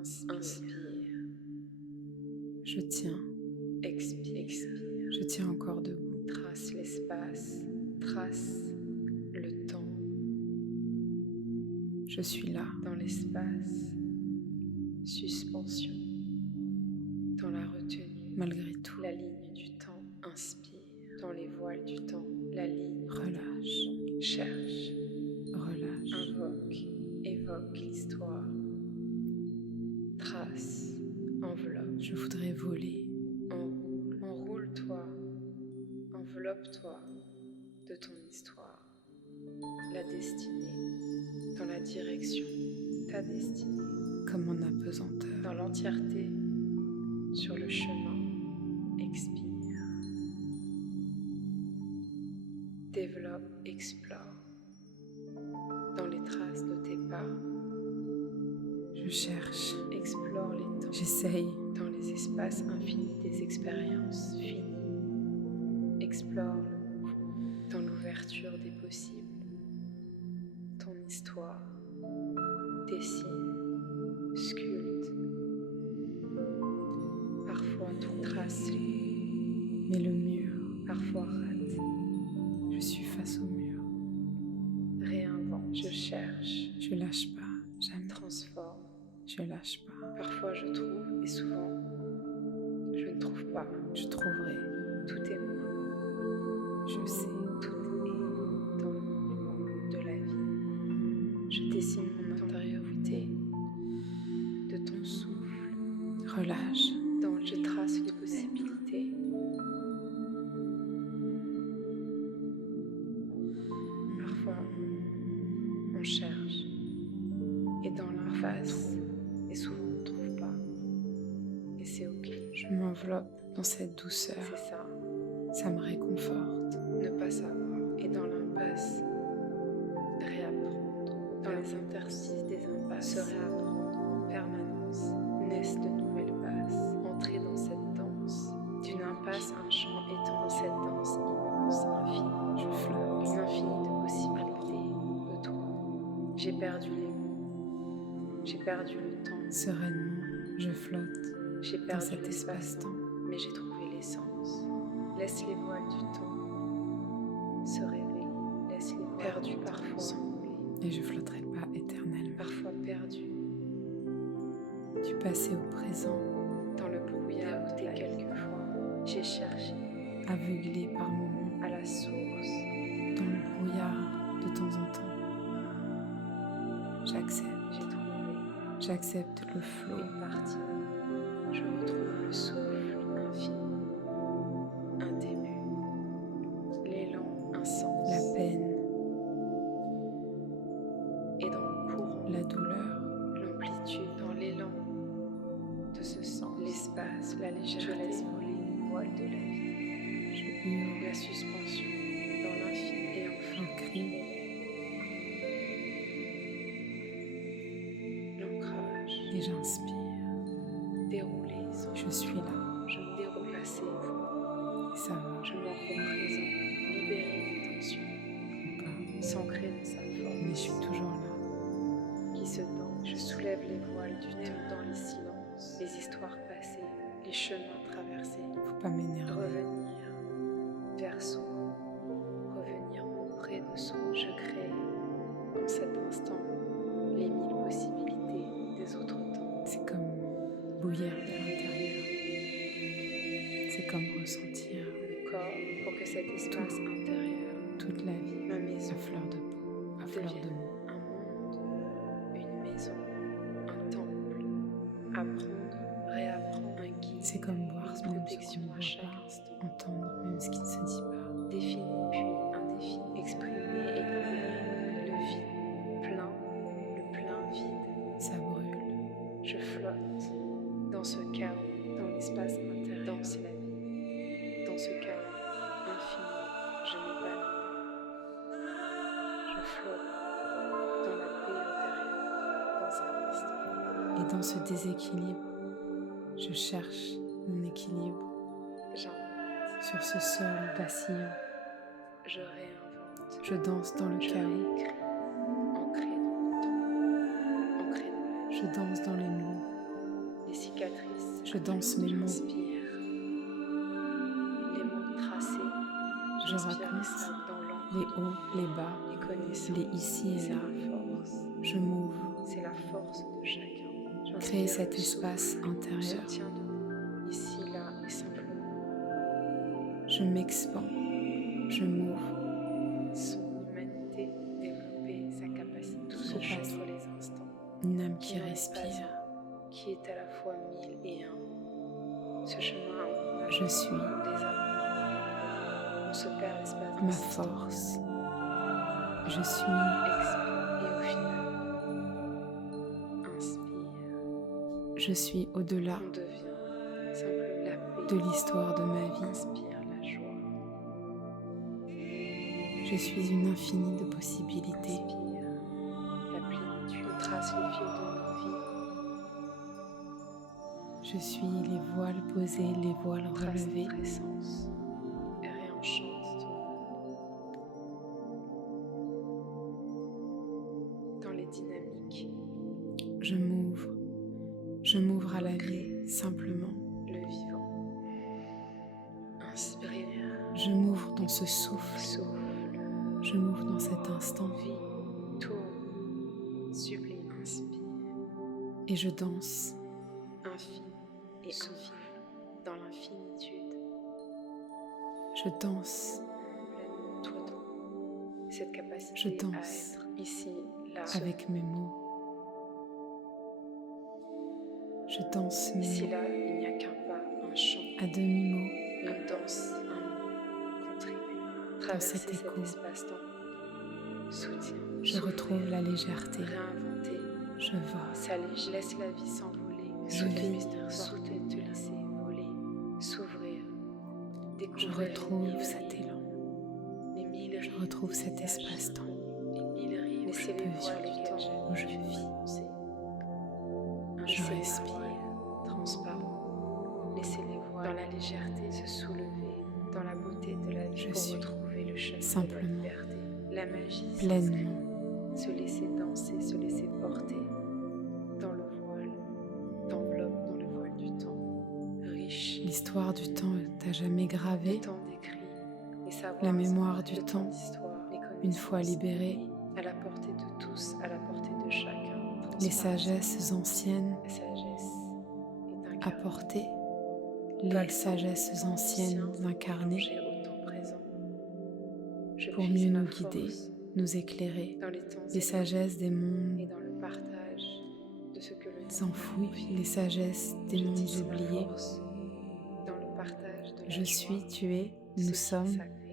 Inspire. Je tiens. Expire. Je tiens encore debout. Trace l'espace. Trace le temps. Je suis là. Dans l'espace. Suspension. Dans la retenue. Malgré tout. La ligne du temps. Inspire. Dans les voiles du temps. La ligne. Relâche. Cherche. Relâche. Invoque. Évoque l'histoire. Trace. Enveloppe. Je voudrais voler. Enroule. Enroule-toi. Enveloppe-toi de ton histoire. La destinée. Dans la direction. Ta destinée. Comme en apesanteur. Dans l'entièreté. Sur le chemin. Expire. Développe, explore. Dans les traces de tes pas. Je cherche. Explore les temps. J'essaye. Dans les espaces infinis des expériences finies. Explore le mouvement. Dans l'ouverture des possibles. Ton histoire. Dessine. Sculpte. Parfois tout trace. Mais le mur. Parfois rate. Je suis face au mur. Réinvente. Je cherche. Je lâche pas. Jamais. Transforme. Je lâche pas. Parfois je trouve et souvent je ne trouve pas. Je trouverai. Tout est mouvement. Je sais. Tout est dans le mouvement de la vie. Je dessine mon intériorité de ton souffle. Relâche. Je trace les possibilités. Parfois on cherche et dans l'impasse et souvent on ne trouve pas. Et c'est ok. Je m'enveloppe dans cette douceur. C'est ça. Ça me réconforte. Ne pas savoir. Et dans l'impasse, réapprendre. Dans les interstices des impasses, se réapprendre en permanence. Naissent de nouvelles passes. Entrer dans cette danse. D'une impasse, un champ étant dans cette danse immense, infinie. Je flotte. L'infini de possibilités de toi. J'ai perdu les mots. J'ai perdu le temps. Sereinement, je flotte J'ai dans perdu cet espace-temps. mais j'ai trouvé l'essence. Laisse les voiles du temps se révéler. Laisse les voiles perdus parfois s'envoler. Et je flotterai pas éternellement. Parfois perdus Du passé au présent, dans le brouillard où t'es quelquefois. J'ai cherché aveuglé par moments, à la source. dans le brouillard de temps en temps. J'accepte. J'ai trouvé J'accepte le flot. une partie. Je retrouve le souffle infini. Un début. L'élan, un sens. La peine, Et dans le courant. la douleur, L'amplitude dans l'élan de ce sens, l'espace, la légèreté, je laisse voler une voile de la vie, je hurle, la suspension dans l'infini et enfin je crie, l'ancrage, et j'inspire. dérouler sans Je suis là, je me déroule passer, et ça va, je m'en représente, libérer les tensions, ou pas, s'ancrer dans sa mais forme, je suis toujours là. qui se danse, je soulève les voiles du temps dans les silences, les histoires passées, les chemins traversés. Faut pas m'énerver. Revenir vers soi, revenir auprès de soi. Je crée en cet instant les 1000 possibilités des autres temps. C'est comme bouillir de l'intérieur. C'est comme ressentir Le corps pour que cet espace intérieur, toute la vie ma à maison, fleur de peau, à fleur de devienne mots. un monde, une maison, un temple. Apprendre, réapprendre, un guide, C'est comme voir une même ce protection qu'on ne à voit chaque pas, instant. entendre même ce qui ne se dit pas. Défini puis indéfini, exprimer et libérer le vide, plein, le plein vide. Ça brûle, Je flotte dans ce chaos, dans l'espace intérieur, danse la vie. Dans ce chaos infini, je m'épanouis. Je flotte dans la paix intérieure, dans un instant. et dans ce déséquilibre, je cherche mon équilibre J'invente, sur ce sol vacillant. je réinvente, Je danse dans le je chaos, réécris, ancré dans le temps, ancré dans la vie. je danse dans les mots, les cicatrices. Je danse mes mots. J'inspire les mots tracés. Je J'inspire les raconte sables dans l'encre. les hauts, les bas, Les connaissances. les ici et C'est là. ma force. Je m'ouvre. C'est la force de chacun. Créer J'inspire cet le souffle. espace On intérieur. se tient debout, ici, là et simplement. Je m'expans. Je m'ouvre. Son humanité, développer sa capacité. Tout se Espace. change les instants. Une âme qui Qui n'en est pas respire. un, qui est à la fois mille et un. Ce chemin où on a Je suis des amours. On se perd l'espace d'un ma instant. force. Je suis Expire et au final, inspire. Je suis au-delà On devient simple la paix. de l'histoire de ma vie. Inspire la joie. Je suis une infinie de possibilités. Inspire la plénitude. On trace le fil de nos vies. Je suis les voiles posées, les voiles Trace relevées. notre essence et réenchante ton monde. Dans les dynamiques, Je m'ouvre. Je m'ouvre à la vie, simplement. le vivant. Inspire, Je m'ouvre dans ce souffle. souffle, Je m'ouvre dans cet instant. vie, tourne, sublime. Inspire, Et je danse. infini et Souffle. infini. Dans l'infinitude, Je danse pleinement toi dans cette capacité Je à danse. être ici, là, avec mes mots. Je danse mes ici, mots là, il n'y a qu'un pas, un chant. à demi-mot. Une danse, un mot, contribue, traverser cet cet écho. espace-temps, soutien, Je souffler, retrouve la légèreté. réinventer, Je vole. s'alléger, laisse la vie s'envoler, Je souffler vis. mystère, souffler, te laisser voler, s'ouvrir, Je découvrir retrouve les mille cet rives, élan. les mille Je rives retrouve des cet visages espace-temps inconnus, les mille rives, où je laissez les peux voiles vivre, du temps, où je vis. foncé, Je laissez les respire. voiles transparents, laissez les voiles dans la légèreté se soulever, dans la beauté de la vie Je pour suis retrouver le chemin de la simplement, liberté, la magie pleinement. se laisser danser, se laisser porter dans le voile, d'enveloppe dans le voile du temps, riche, L'histoire du temps t'a jamais le gravé. temps d'écrit, les savoirs, La mémoire du le temps, d'histoire, les une fois connaissances, libérée, à la portée de tous, à la portée de chacun, les transparence. sagesses anciennes La sagesse est un apportées, Pas le les temps, sagesses anciennes conscient, incarnées plongé au temps présent. Je pour puise mieux ma nous guider, force nous éclairer, dans les temps les éloignés sagesses des et mondes dans le partage de ce que le monde enfouis, m'a confié. les sagesses des Je mondes tisse ma oubliés. force dans le partage de la Je joie, suis, tu es, ce nous qui est sommes, sacré.